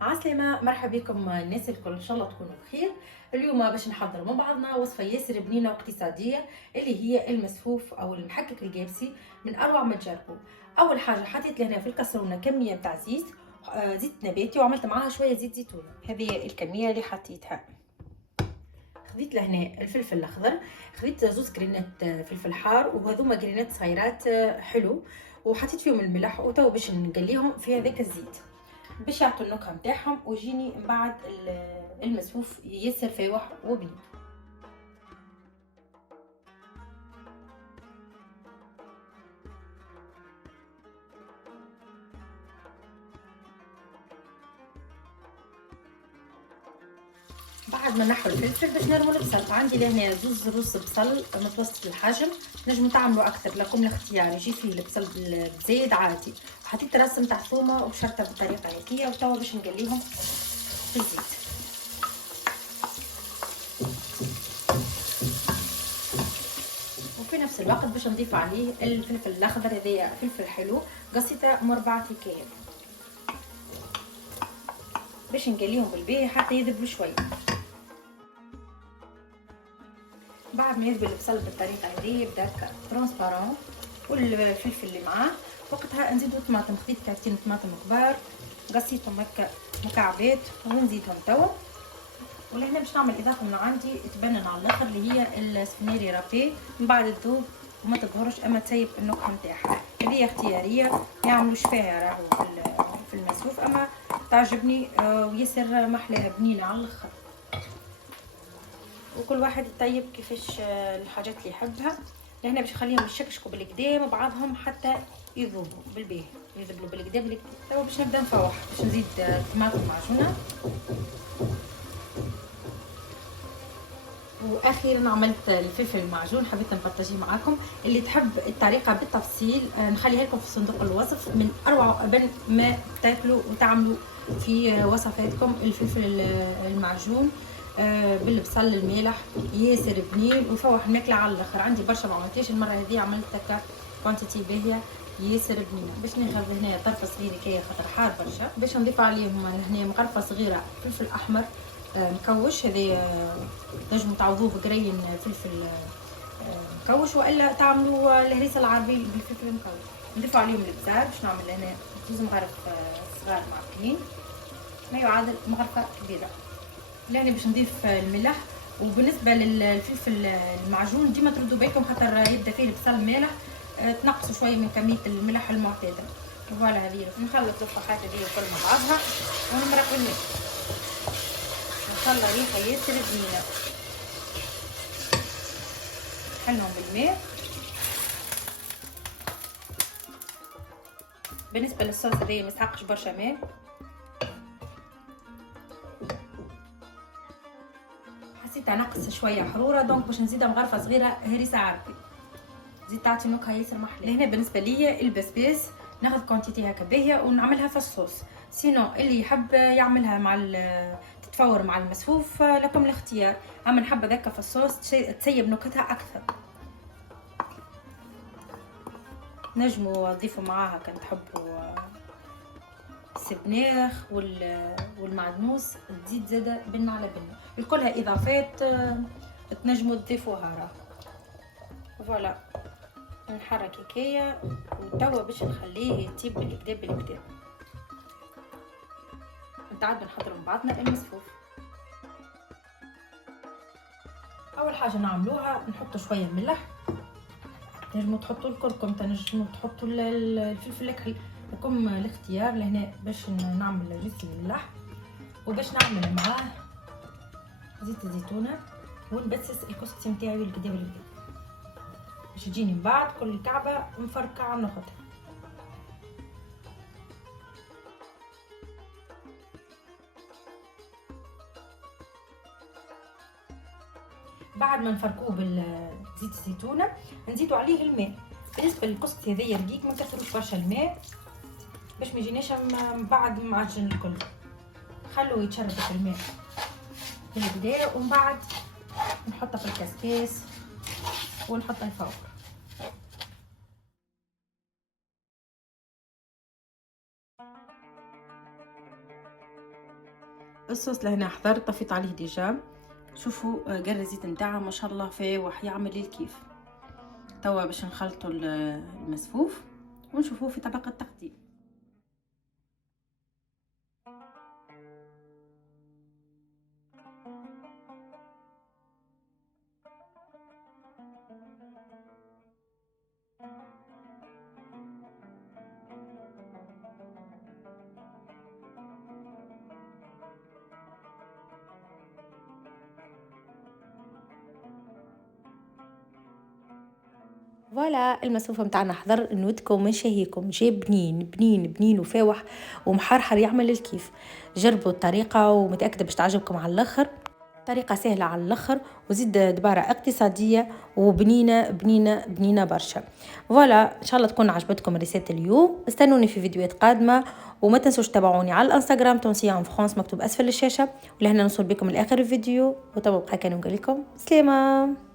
عسلامة، مرحبا بكم الناس الكل، ان شاء الله تكونوا بخير. اليوم باش نحضر مع بعضنا وصفة ياسر بنينة واقتصادية اللي هي المسفوف او المحكك الجابسي، من اروع ما تجربوا. اول حاجة حطيت لهنا في الكسرونة كمية متاع زيت، زيت نباتي، وعملت معاها شوية زيت زيتون. هذه الكمية اللي حطيتها. خذيت لهنا الفلفل الاخضر، خذيت زوز جرينات فلفل حار، وهذوما جرينات صغيرات حلو، وحطيت فيهم الملح، وتوا باش نقليهم في هذاك الزيت باش يعطوا النكهه نتاعهم، ويجيني من بعد المسفوف ياسر فاوح وبنين. بعد ما نحو الفلفل باش نرمو البصل. عندي لهنا زوز روس بصل متوسط الحجم، نجمو تعملوا اكثر لكم الاختيار، يجي فيه البصل بزايد عادي. حطيت راس نتاع ثومه وبشرتها بالطريقه هكيه، وتوا باش نقليهم في الزيت. وفي نفس الوقت باش نضيف عليه الفلفل الاخضر، هذايا فلفل حلو قصيته مربعات هكايا، باش نقليهم بالباهي حتى يذبلوا شويه. بعد ما يذبل البصل بالطريقه هذه يبدا ترونسبارون، والفلفل اللي معاه، وقتها نزيدو طماطم. خديت كعكتين طماطم كبار قصيتهم هكا مكعبات ونزيدهم توا. ولهنا باش نعمل اضافه من عندي تبنن على الاخر اللي هي السبنيري رابي، من بعد تذوب وما تظهرش اما تسيب النكهه نتاعها. هذه اختياريه، ما يعملوش فيها راهو في المسلوف، اما تعجبني وياسر محلاها بنينه على الاخر. وكل واحد يطيب كيفاش الحاجات اللي يحبها. لهنا باش نخليهم يشكشكوا بالكدا مع بعضهم حتى يذوبوا بالبيه، يذبلوا بالكدا بالكدا. توا باش نبدا نفوح، باش نزيد طماطم معجونه. واخيرا عملت الفلفل المعجون، حبيت نبارطاجيه معاكم. اللي تحب الطريقه بالتفصيل نخليها لكم في صندوق الوصف. من اروع قبل ما تاكلوا وتعملوا في وصفاتكم الفلفل المعجون بالبصل المالح ياسر بنين ويفوح الماكله على الاخر. عندي برشا ما عملتهاش المره هذه، عملت هكا كوانتيتي باهيه ياسر بنينه. باش ناخذ هنا طرفه صغيره كي خاطر حار برشا، باش نضيف عليهم هنا مغرفه صغيره فلفل احمر مكوش. هذه تنجموا تعوضوه بقرين فلفل مكوش، والا تعملوا الهريسه العربي بالفلفل المكوش. نضيفوا عليهم البزار، باش نعمل هنا زوز مغارف صغار معقلين، ما يعادل مغرفه كبيره. لهنا باش نضيف الملح. وبالنسبه للفلفل المعجون ديما تردوا بالكم خاطر يبدا فيه البصل مالح، تنقصوا شويه من كميه الملح المعتاده. فوالا هذه نخلط الفخات هذه كل مع بعضها ونمرق الماء. ان شاء الله ريحه ياسر بنينه. نحلهم بالماء. بالنسبه للصوص هذا ما يسحقش برشا ماء، حسيتها نقص شويه حروره، دونك باش نزيدها مغرفه صغيره هريسه عربي، زيد تعطي نكهه ياسر محلاه. لهنا بالنسبه ليا البسباس ناخذ كونتيتي هكا باهيه ونعملها في الصوص. سينو اللي يحب يعملها مع تتفور مع المسفوف لكم الاختيار، اما نحب هذاك في الصوص تسيب نكهتها اكثر. نجموا تضيفوا معاها كان تحبوا السبناخ والمعدنوس، تزيد زاده بنه على بنه، الكلها اضافات تنجموا تضيفوها. راه فوالا نحرك هكايا، وتوا باش نخليه يطيب بالكدا بالكدا. نتعاد نحضروا مع بعضنا المسفوف. اول حاجه نعملوها نحطوا شويه ملح، تنجموا تحطوا الكركم، تنجموا تحطوا الفلفل الكحلي، لكم الاختيار. لهنا باش نعمل جوز الملح، وباش نعمل معاه زيت الزيتونه، ونبسس الكسكسي نتاعي بالكدا بالكدا باش تجيني من بعد كل كعبه مفركعه ناخدها. بعد ما نفركوه بالزيت الزيتونه نزيدوا عليه الماء. بالنسبه للكسكسي هذايا رقيق ما نكثروش برشا الماء باش ما يجيناش من بعد معجن الكل، خلوه يتشرب في الماء بالكدا، ومن بعد نحطها في الكسكاس ونحطها الفوق. الصوص لهنا حضر طفيت عليه ديجا. شوفوا قرا الزيت نتاعها ما شاء الله فاوح يعمل الكيف. توا باش نخلطوا المسفوف ونشوفوه في طبق التقديم. فوالا المسوفة متاعنا حضر، نودكم من شهيكم، جاي بنين بنين بنين وفاوح ومحرحر يعمل الكيف. جربوا الطريقة ومتأكدة باش تعجبكم على الاخر. طريقة سهلة على الاخر وزيد دبارة اقتصادية وبنينة بنينة بنينة برشا. فوالا ان شاء الله تكون عجبتكم ريسيت اليوم. استنوني في فيديوهات قادمة وما تنسوش تتابعوني على الانستغرام تونسية ان فرانس مكتوب اسفل الشاشة. ولهنا نوصل بكم لاخر الفيديو وتبقى كان نقول لكم سلامة.